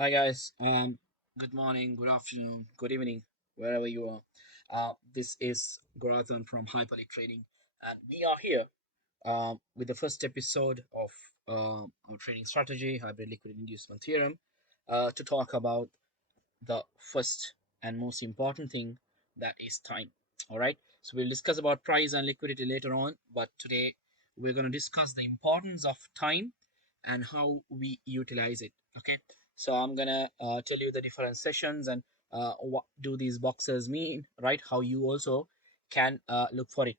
Hi guys. Good morning, good afternoon, good evening, wherever you are. This is Gorathan from Hyperleague Trading, and we are here with the first episode of our trading strategy, hybrid liquid inducement theorem, to talk about the first and most important thing, that is time. All right. So we'll discuss about price and liquidity later on, but today we're going to discuss the importance of time and how we utilize it. Okay. So I'm gonna tell you the different sessions and what do these boxes mean, right? How you also can look for it.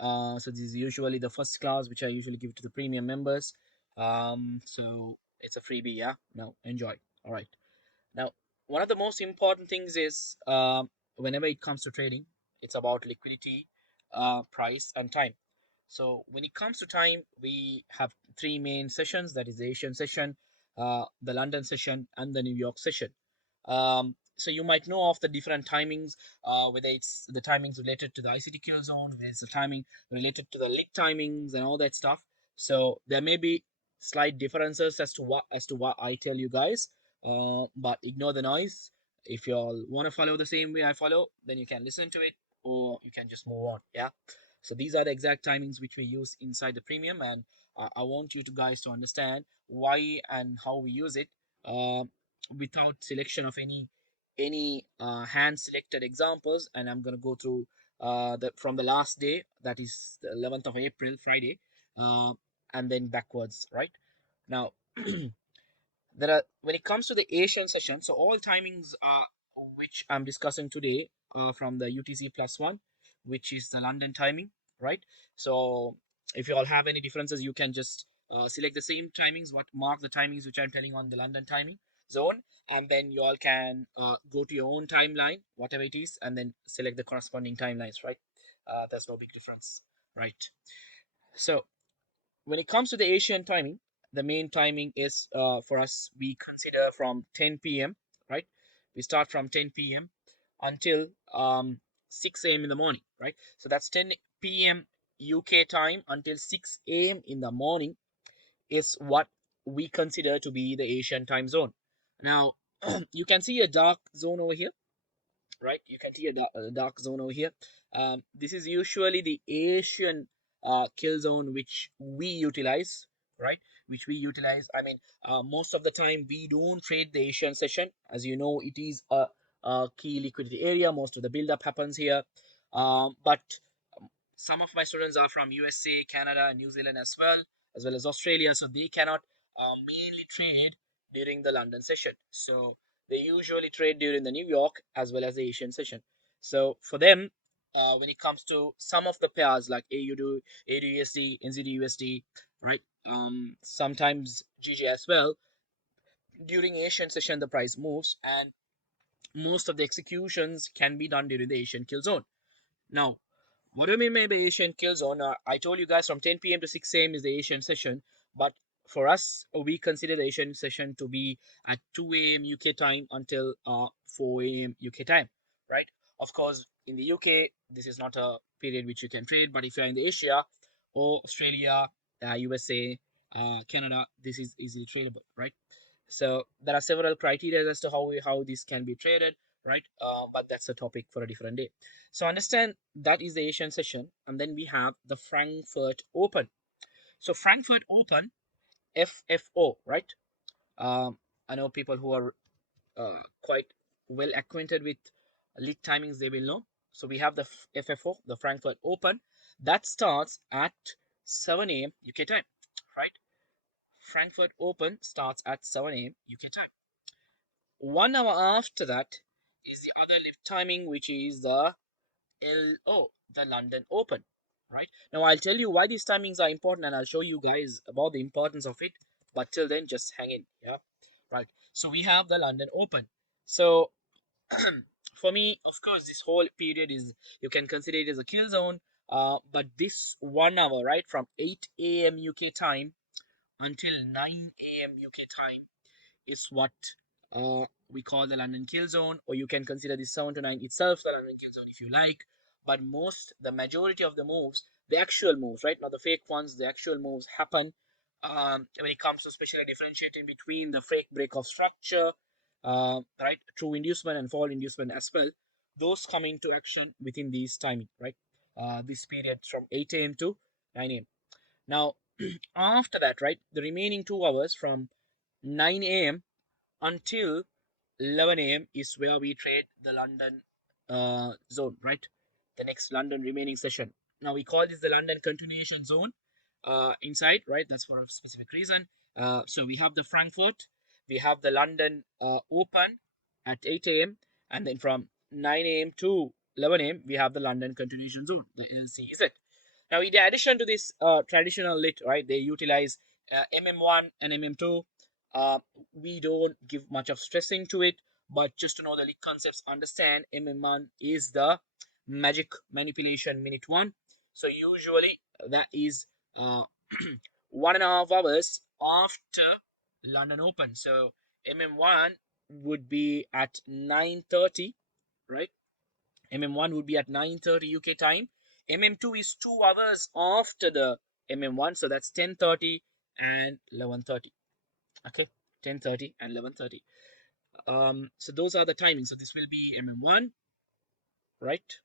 So this is usually the first class which I usually give to the premium members. So it's a freebie, yeah. Now enjoy. All right. Now, one of the most important things is whenever it comes to trading, it's about liquidity, price, and time. So when it comes to time, we have three main sessions. That is the Asian session, the London session, and the New York session. So you might know of the different timings, whether it's the timings related to the ICT kill zone, whether it's the timing related to the leak timings and all that stuff. So there may be slight differences as to what I tell you guys, but ignore the noise. If you all want to follow the same way I follow, then you can listen to it or you can just move on. Yeah. So these are the exact timings which we use inside the premium, and I want you to guys to understand why and how we use it, uh, without selection of any hand selected examples. And I'm gonna go through the from the last day, that is the 11th of April, Friday, uh, and then backwards. Right now, there are when it comes to the Asian session, so all timings are which I'm discussing today from the UTC plus one, which is the London timing, right? So if you all have any differences, you can just select the same timings, what mark the timings which I'm telling on the London timing zone, and then you all can go to your own timeline, whatever it is, and then select the corresponding timelines, right? There's no big difference, right? So when it comes to the Asian timing, the main timing is for us, we consider from 10 p.m., right? We start from 10 p.m. until 6 a.m. in the morning, right? So that's 10 p.m. UK time until 6 a.m. in the morning is what we consider to be the Asian time zone. Now, you can see a dark zone over here, right? You can see a dark zone over here. This is usually the Asian kill zone which we utilize, right? Which we utilize. I mean, most of the time we don't trade the Asian session. As you know, it is a key liquidity area. Most of the build-up happens here. But some of my students are from USA, Canada, New Zealand as well as Australia, so they cannot mainly trade during the London session. So they usually trade during the New York as well as the Asian session. So for them, when it comes to some of the pairs like AUD, NZD, right? Sometimes GJ as well. During Asian session, the price moves, and most of the executions can be done during the Asian kill zone. Now, what do you mean by Asian kill zone? I told you guys from 10 p.m. to 6 a.m. is the Asian session, but for us, we consider the Asian session to be at 2 a.m. UK time until 4 a.m. UK time, right? Of course, in the UK, this is not a period which you can trade, but if you're in the Asia or Australia, USA, Canada, this is easily tradable, right? So there are several criteria as to how this can be traded, right? But that's a topic for a different day. So understand that is the Asian session, and then we have the Frankfurt Open. So Frankfurt Open, FFO, right? I know people who are quite well acquainted with league timings, they will know. So we have the FFO, the Frankfurt Open, that starts at 7 a.m. UK time, right? Frankfurt Open starts at 7 a.m. UK time. 1 hour after that is the other live timing, which is the LO, the London Open. Right now, I'll tell you why these timings are important, and I'll show you guys about the importance of it. But till then, just hang in. Yeah, right. So we have the London Open. So for me, of course, this whole period is, you can consider it as a kill zone. But this 1 hour, right, from 8 a.m. UK time until 9 a.m. UK time is what we call the London kill zone, or you can consider the 7 to 9 itself the London kill zone if you like. But the majority of the moves, the actual moves, right, not the fake ones, the actual moves happen when it comes to especially differentiating between the fake break of structure, right, true inducement and false inducement as well, those come into action within these timing, right? This period from 8 a.m. to 9 a.m. Now, after that, right, the remaining 2 hours from 9 a.m. until 11 a.m. is where we trade the London zone, right? The next London remaining session. Now we call this the London continuation zone inside, right? That's for a specific reason. So we have the Frankfurt, we have the London open at 8 a.m. and then from 9 a.m. to 11 a.m. we have the London continuation zone, the LC, is it? Now, in addition to this traditional lit, right, they utilize MM1 and MM2. Uh, we don't give much of stressing to it, but just to know the lit concepts, understand MM1 is the magic manipulation minute one. So usually that is uh, 1.5 hours after London Open. So MM1 would be at 9:30, right? MM1 would be at 9:30 UK time. MM2 is 2 hours after the MM1, so that's 10:30 and 11:30. Okay, 10:30 and 11:30. So those are the timings. So this will be MM1, right?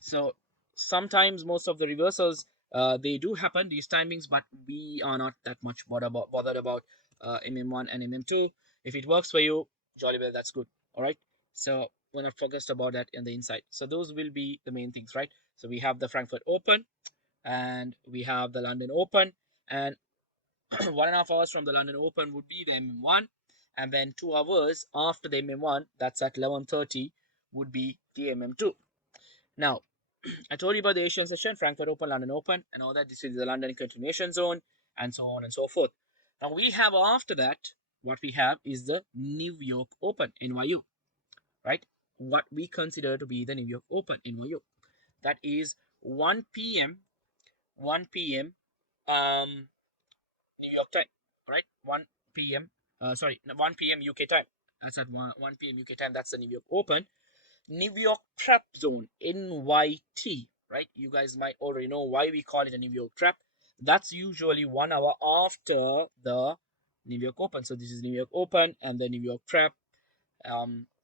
So sometimes most of the reversals they do happen these timings, but we are not that much bothered about MM1 and MM2. If it works for you, jolly well, that's good. All right. So we're not focused about that in the inside. So those will be the main things, right? So we have the Frankfurt Open and we have the London Open, and 1.5 hours from the London Open would be the MM1, and then 2 hours after the MM1, that's at 11:30, would be the MM2. Now, I told you about the Asian session, Frankfurt Open, London Open, and all that. This is the London continuation zone, and so on and so forth. Now, we have after that, what we have is the New York Open, NYU, right? What we consider to be the New York Open, NYU. That is 1 p.m., 1 p.m., New York time, right? 1 p.m., sorry, 1 p.m. UK time. That's at 1 p.m. UK time. That's the New York Open. New York Trap Zone, NYT, right? You guys might already know why we call it a New York Trap. That's usually 1 hour after the New York Open. So this is New York Open and the New York Trap.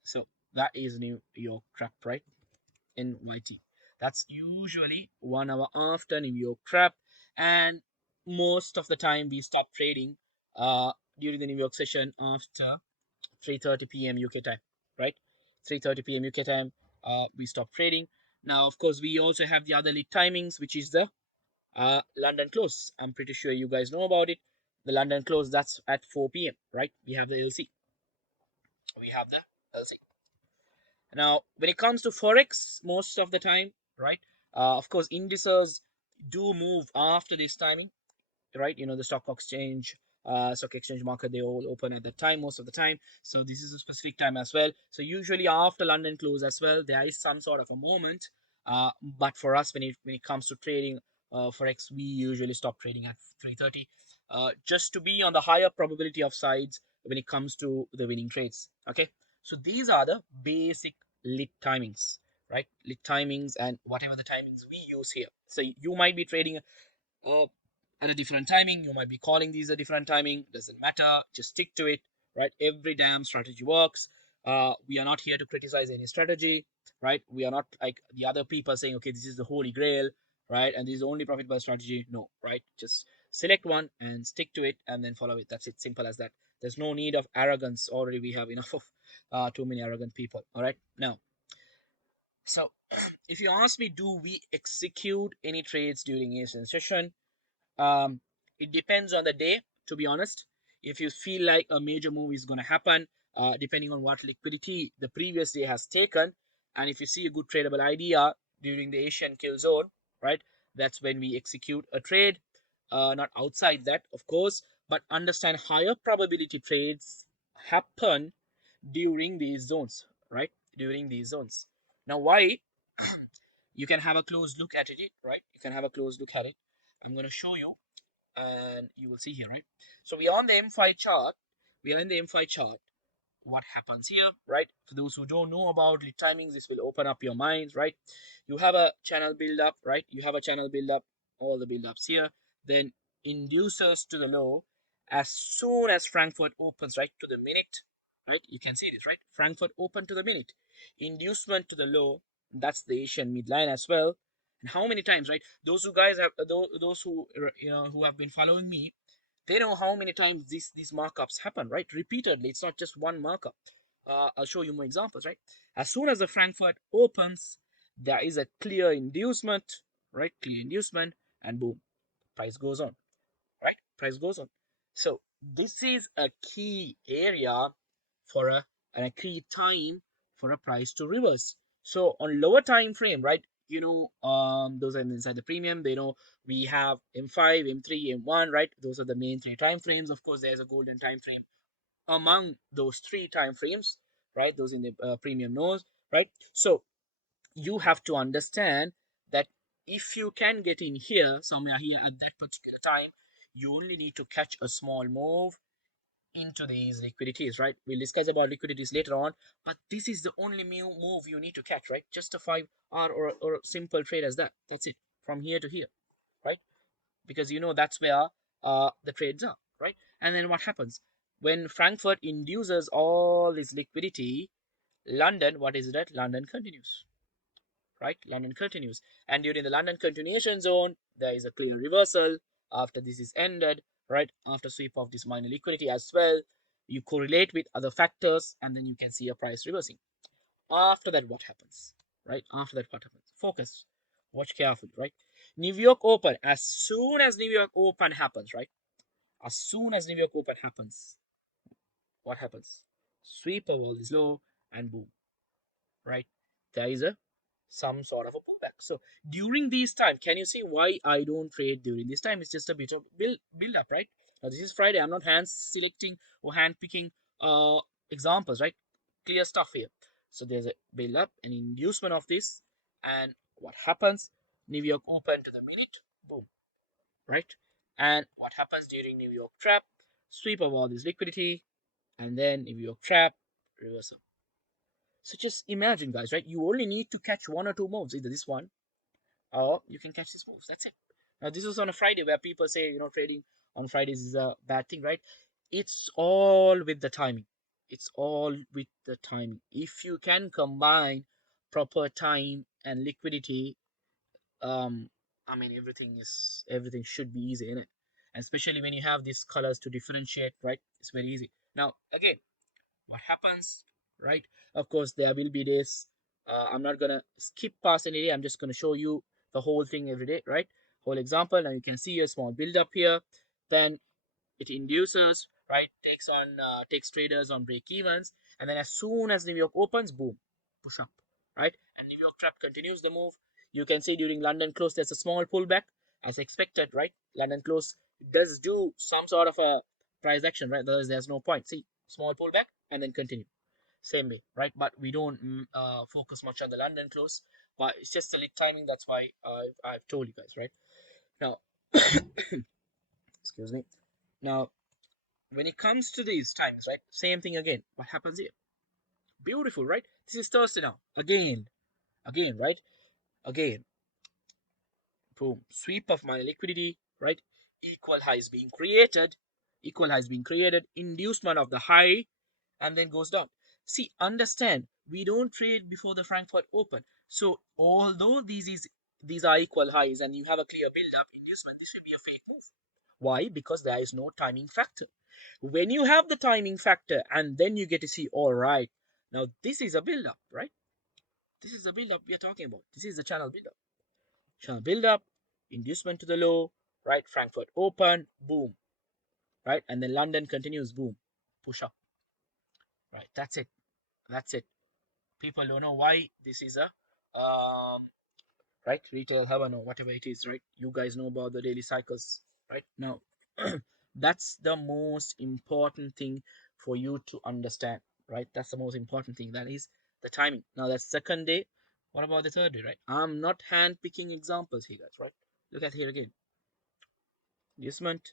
So that is New York Trap, right? NYT. That's usually 1 hour after New York Trap, and most of the time we stop trading during the New York session after 3:30 p.m. UK time, right? 3:30 p.m. UK time, we stop trading. Now, of course, we also have the other lead timings, which is the London close. I'm pretty sure you guys know about it. The London close, that's at 4 p.m., right? We have the LC. We have the LC. Now, when it comes to Forex, most of the time, right? Of course, indices do move after this timing, right? You know, the stock exchange market, they all open at that time most of the time. So this is a specific time as well. So usually after London close as well, there is some sort of a moment. But for us, when it comes to trading forex, we usually stop trading at 3:30, just to be on the higher probability of sides when it comes to the winning trades. Okay, so these are the basic lit timings, right? Lit timings and whatever the timings we use here. So you might be trading uh, at a different timing. You might be calling these a different timing. Doesn't matter. Just stick to it, right? Every damn strategy works. We are not here to criticize any strategy, right? We are not like the other people saying, okay, this is the holy grail, right? And this is the only profitable strategy. No, right? Just select one and stick to it and then follow it. That's it. Simple as that. There's no need of arrogance. Already we have enough of too many arrogant people. All right. Now, so if you ask me, do we execute any trades during a session? Um, it depends on the day, to be honest. If you feel like a major move is going to happen, depending on what liquidity the previous day has taken, and if you see a good tradable idea during the Asian kill zone, right, that's when we execute a trade. Not outside that, of course, but understand higher probability trades happen during these zones, right? During these zones. Now, why? You can have a close look at it, right? You can have a close look at it. I'm going to show you and you will see here, right? So we are on the M5 chart. We are in the M5 chart. What happens here, right? For those who don't know about the timings, this will open up your minds, right? You have a channel build up, right? You have a channel build up, all the build ups here. Then inducers to the low as soon as Frankfurt opens, right, to the minute, right? You can see this, right? Frankfurt open to the minute, inducement to the low. That's the Asian midline as well. And how many times, right? Those who guys have those who who have been following me, they know how many times these markups happen, right? Repeatedly. It's not just one markup. I'll show you more examples, right? As soon as the Frankfurt opens, there is a clear inducement, right? Clear inducement, and boom, price goes on, right? Price goes on. So this is a key area for a and a key time for a price to reverse. So on lower time frame, right? Those are inside the premium. They know we have M5, M3, M1, right? Those are the main three time frames. Of course, there's a golden time frame among those three time frames, right? Those in the premium knows, right? So you have to understand that if you can get in here somewhere here at that particular time, you only need to catch a small move into these liquidities, right? We'll discuss about liquidities later on, but this is the only move you need to catch, right? Just a 5 hour or a simple trade as that. That's it, from here to here, right? Because that's where the trades are, right? And then what happens when Frankfurt induces all this liquidity? London, what is that? London continues, right? London continues. And during the London continuation zone, there is a clear reversal. After this is ended, right? After sweep of this minor liquidity as well, you correlate with other factors and then you can see a price reversing. After that, what happens? Right? After that, what happens? Focus. Watch carefully, right? New York Open. As soon as New York Open happens, right? As soon as New York Open happens, what happens? Sweep of all this low and boom, right? There is a some sort of a pullback. So during these time, can you see why I don't trade during this time? It's just a bit of build up, right? Now this is Friday. I'm not hand selecting or hand picking examples, right? Clear stuff here. So there's a build up, an inducement of this, and what happens? New York open to the minute, boom, right? And what happens during New York trap? Sweep of all this liquidity, and then New York trap, reversal. So just imagine, guys, right? You only need to catch one or two moves, either this one or you can catch these moves. That's it. Now, this is on a Friday where people say, trading on Fridays is a bad thing, right? It's all with the timing. It's all with the timing. If you can combine proper time and liquidity, um, I mean, everything should be easy in it. And especially when you have these colors to differentiate, right? It's very easy. Now, again, what happens, right? Of course, there will be this. I'm not gonna skip past any day. I'm just gonna show you the whole thing every day, right? Whole example. Now you can see a small build up here. Then it induces, right? Takes traders on break evens, and then as soon as New York opens, boom, push up, right? And New York trap continues the move. You can see during London close, there's a small pullback as expected, right? London close does do some sort of a price action, right? There's no point. See, small pullback and then continue same way, right? But we don't focus much on the London close, but it's just a lit timing. That's why I've told you guys, right? Now, excuse me. Now, when it comes to these times, right? Same thing again. What happens here? Beautiful, right? This is Thursday now. Again, right? Again, boom. Sweep of my liquidity, right? Equal highs being created. Equal highs being created. Inducement of the high, and then goes down. See, understand, we don't trade before the Frankfurt Open. So although these are equal highs and you have a clear build up inducement, this will be a fake move. Why? Because there is no timing factor. When you have the timing factor and then you get to see, all right, now this is a build up, right? This is the build up we are talking about. This is the channel build up. Channel build up, inducement to the low, right? Frankfurt Open, boom, right? And then London continues, boom, push up, right? That's it. That's it. People don't know why this is a right retail heaven or whatever it is, right? You guys know about the daily cycles, right? Now that's the most important thing for you to understand, right? That's the most important thing, that is the timing. Now that's second day. What about the third day, right? I'm not hand picking examples here, guys, right? Look at here again. Inducement,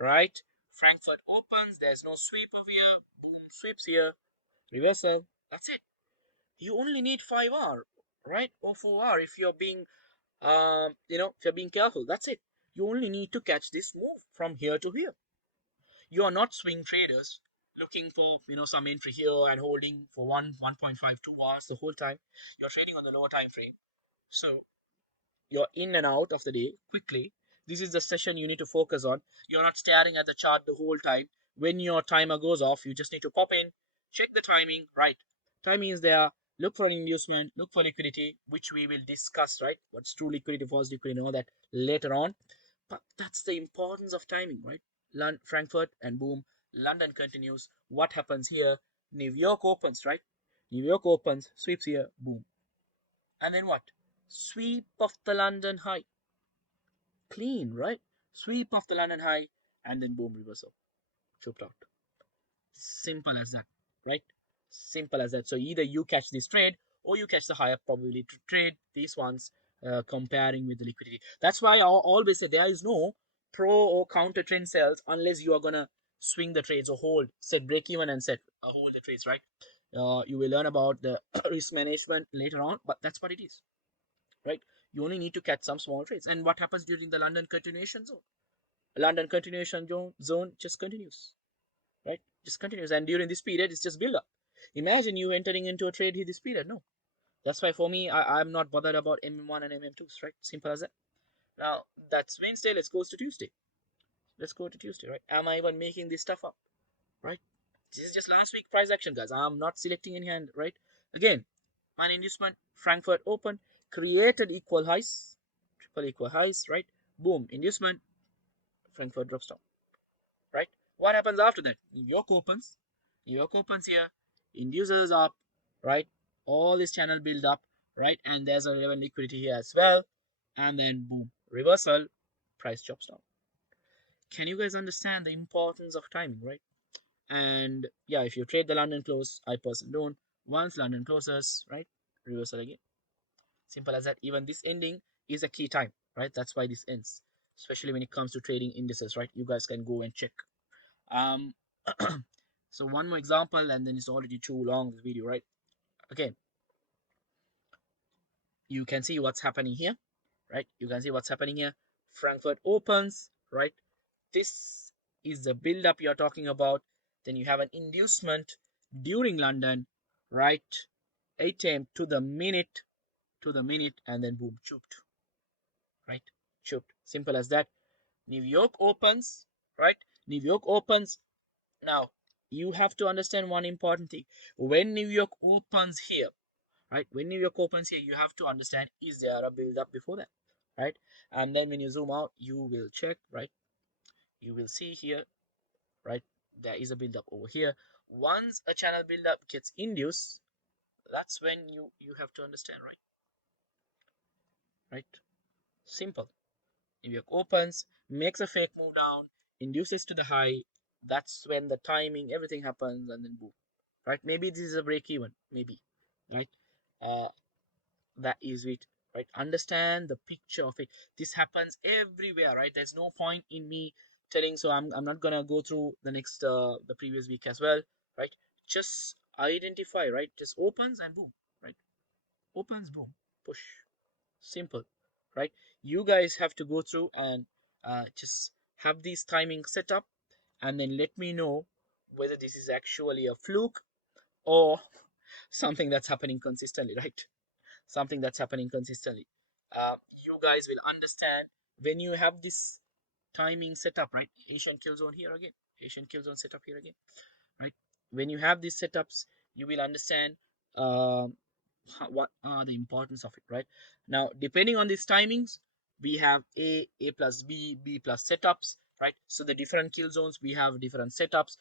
right? Frankfurt opens, there's no sweep over here, boom, sweeps here, reversal, that's it. You only need 5 hour, right? Or 4 hour if you're being if you're being careful. That's it. You only need to catch this move from here to here. You are not swing traders. looking for some entry here and holding for 1.52 hours the whole time. You're trading on the lower time frame, so you're in and out of the day quickly. This is the session you need to focus on. You're not staring at the chart the whole time. When your timer goes off, you just need to pop in, check the timing, right? Timing is there. Look for an inducement, look for liquidity, which we will discuss, right? What's true liquidity, false liquidity, all that later on. But that's the importance of timing, right? Frankfurt and boom, London continues. What happens here? New York opens, right? New York opens, sweeps here, boom. And then what? Sweep of the London high. Clean, right? Sweep of the London high, and then boom, reversal. Choked out. Simple as that, right? Simple as that. So either you catch this trade or you catch the higher probability to trade these ones, comparing with the liquidity. That's why I always say there is no pro or counter trend sales unless you are gonna swing the trades or hold, set break even and set hold the trades, right? You will learn about the risk management later on, but that's what it is, right? You only need to catch some small trades. And what happens during the London continuation zone? London continuation zone just continues, right? Just continues. And during this period, it's just build up. Imagine you entering into a trade here this period. No. That's why for me, I'm not bothered about MM1 and MM2s, right? Simple as that. Now, that's Wednesday. Let's go to Tuesday. Let's go to Tuesday, right? Am I even making this stuff up, right? This is just last week price action, guys. I'm not selecting in hand, right? Again, an inducement, Frankfurt open, created equal highs, triple equal highs, right? Boom, inducement, Frankfurt drops down, right? What happens after that? New York opens. New York opens here. Inducers up, right? All this channel build up, right? And there's a relevant liquidity here as well. And then boom, reversal, price drops down. Can you guys understand the importance of timing, right? And yeah, if you trade the London close, I personally don't. Once London closes, right? Reversal again. Simple as that. Even this ending is a key time, right? That's why this ends. Especially when it comes to trading indices, right? You guys can go and check. Um, so one more example, and then it's already too long this video, right? Again, you can see what's happening here, right? You can see what's happening here. Frankfurt opens, right? This is the build up you're talking about. Then you have an inducement during London, right? 8 a.m. to the minute, and then boom, chopped, right? Chopped. Simple as that. New York opens, right? New York opens. Now, you have to understand one important thing. When New York opens here, right? When New York opens here, you have to understand, is there a build up before that, right? And then when you zoom out, you will check, right? You will see here, right? There is a build up over here. Once a channel build up gets induced, that's when you have to understand, right? Right? Simple. New York opens, makes a fake move down, induces to the high. That's when the timing, everything happens, and then boom, right? Maybe this is a break even, maybe, right? Uh, that is it, right? Understand the picture of it. This happens everywhere, right? There's no point in me telling. So I'm not gonna go through the next the previous week as well, right? Just identify, right? Just opens and boom, right? Opens, boom, push. Simple, right? You guys have to go through and just have these timing set up, and then let me know whether this is actually a fluke or something that's happening consistently, right? Something that's happening consistently. You guys will understand when you have this timing set up, right? Asian kill zone here again, Asian kill zone setup here again, right? When you have these setups, you will understand um, what are the importance of it, right? Now, depending on these timings, we have A plus B plus setups, right? So the different kill zones, we have different setups,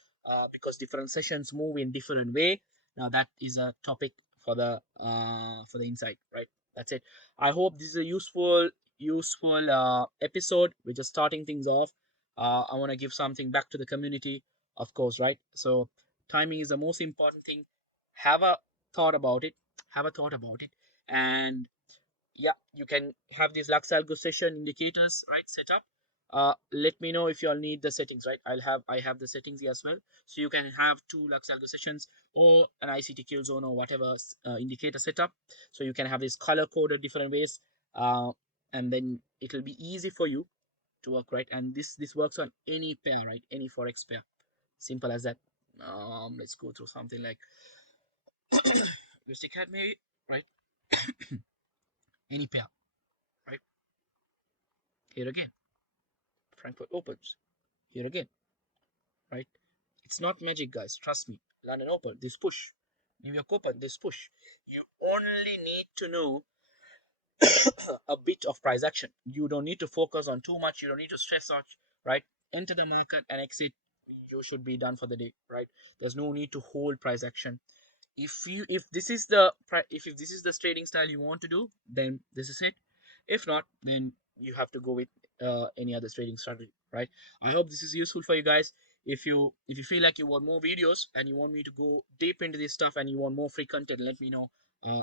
because different sessions move in different way. Now that is a topic for the insight, right? That's it. I hope this is a useful episode. We're just starting things off. I want to give something back to the community, of course, right? So timing is the most important thing. Have a thought about it. Have a thought about it. And yeah, you can have these Lux Algo session indicators, right, set up. Let me know if you all need the settings, right? I have the settings here as well. So you can have two Lux Algo sessions or an ICT kill zone or whatever indicator setup. So you can have this color coded different ways. Uh, and then it will be easy for you to work, right? And this works on any pair, right? Any forex pair. Simple as that. Let's go through something like USD CAD maybe, right? Any pair, right? Here again, Frankfurt opens. Here again, right? It's not magic, guys. Trust me. London open, this push. New York open, this push. You only need to know a bit of price action. You don't need to focus on too much. You don't need to stress out, right? Enter the market and exit. You should be done for the day, right? There's no need to hold price action. If this is the if this is the trading style you want to do, then this is it. If not, then you have to go with any other trading strategy, right? I hope this is useful for you guys. If you feel like you want more videos and you want me to go deep into this stuff and you want more free content, let me know.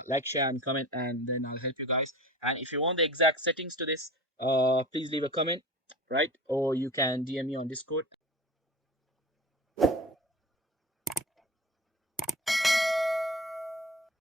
Like, share, and comment, and then I'll help you guys. And if you want the exact settings to this, please leave a comment, right? Or you can DM me on Discord.